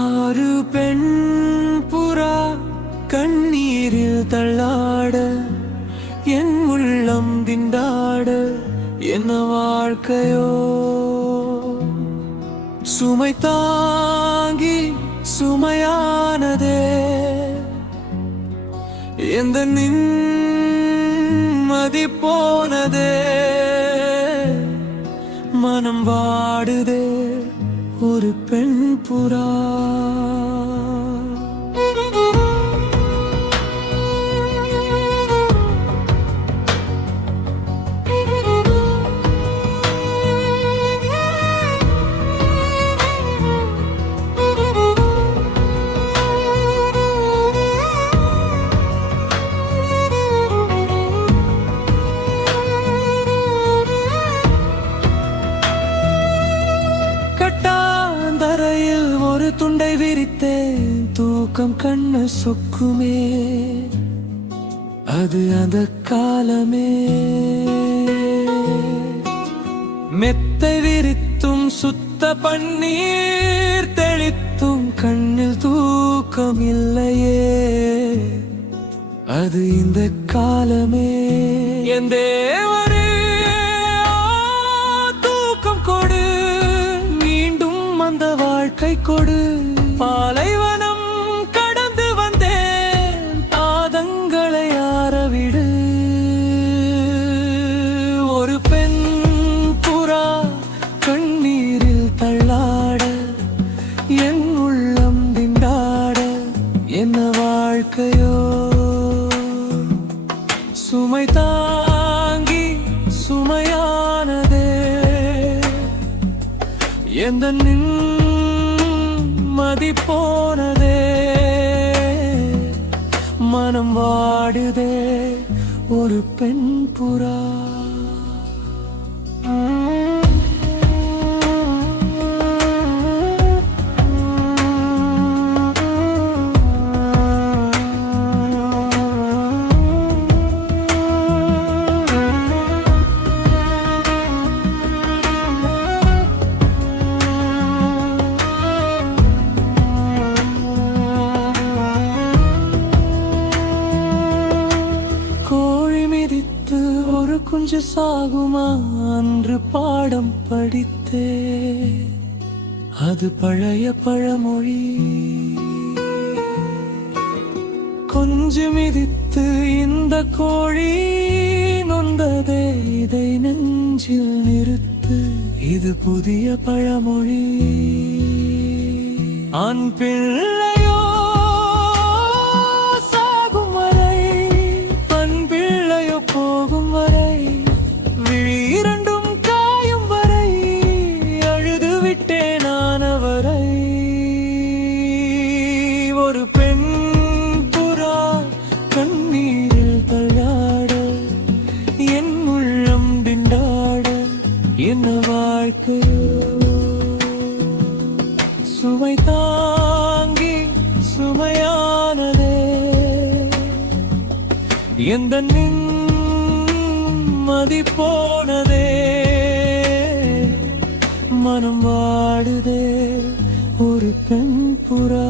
ஆறு பெண் புறா கண்ணீரில் தள்ளாட என் உள்ளம் திண்டாட என்ன வாழ்க்கையோ சுமை தாங்கி சுமையானதே எந்த நிம்மதி போனதே மனம் வாடுதே ஒரு பெண் புறா ஒரு துண்டை விரித்தேன் தூக்கம் கண்ணு சொக்குமே அது அந்த காலமே மெத்தை விரித்தும் சுத்த பன்னீர் தெளித்தும் கண்ணில் தூக்கம் இல்லையே அது இந்த காலமே என் தேவரே தூக்கம் கொடு மீண்டும் அந்த வாழ்க்கை கொடு பாலைவனம் கடந்து வந்தேன் பாதங்களை ஆறவிடு ஒரு பெண் புறா கண்ணீரில் தள்ளாட என் உள்ளம் திண்டாட என்ன வாழ்க்கையோ சுமை தாங்கி சுமையானதே எந்த நிம்மதி போனதே மனம் வாடுதே ஒரு பெண் புறா குஞ்சு சாகுமா அன்று பாடம் படித்தே அது பழைய பழமொழி கொஞ்சு மிதித்து இந்த கோழி நொந்ததே இதை நெஞ்சில் நிறுத்து இது புதிய பழமொழி ஆண் பிள்ளையோ சாகும் வரை பண் பிள்ளையோ போகும் வரை ஒரு பெண் புறா கண்ணீரில் தள்ளாட என் உள்ளம் திண்டாட என்ன வாழ்க்கையோ சுமை தாங்கி சுமையானதே எந்த நிம்மதி போனதே மனம் வாடுதே ஒரு பெண் புறா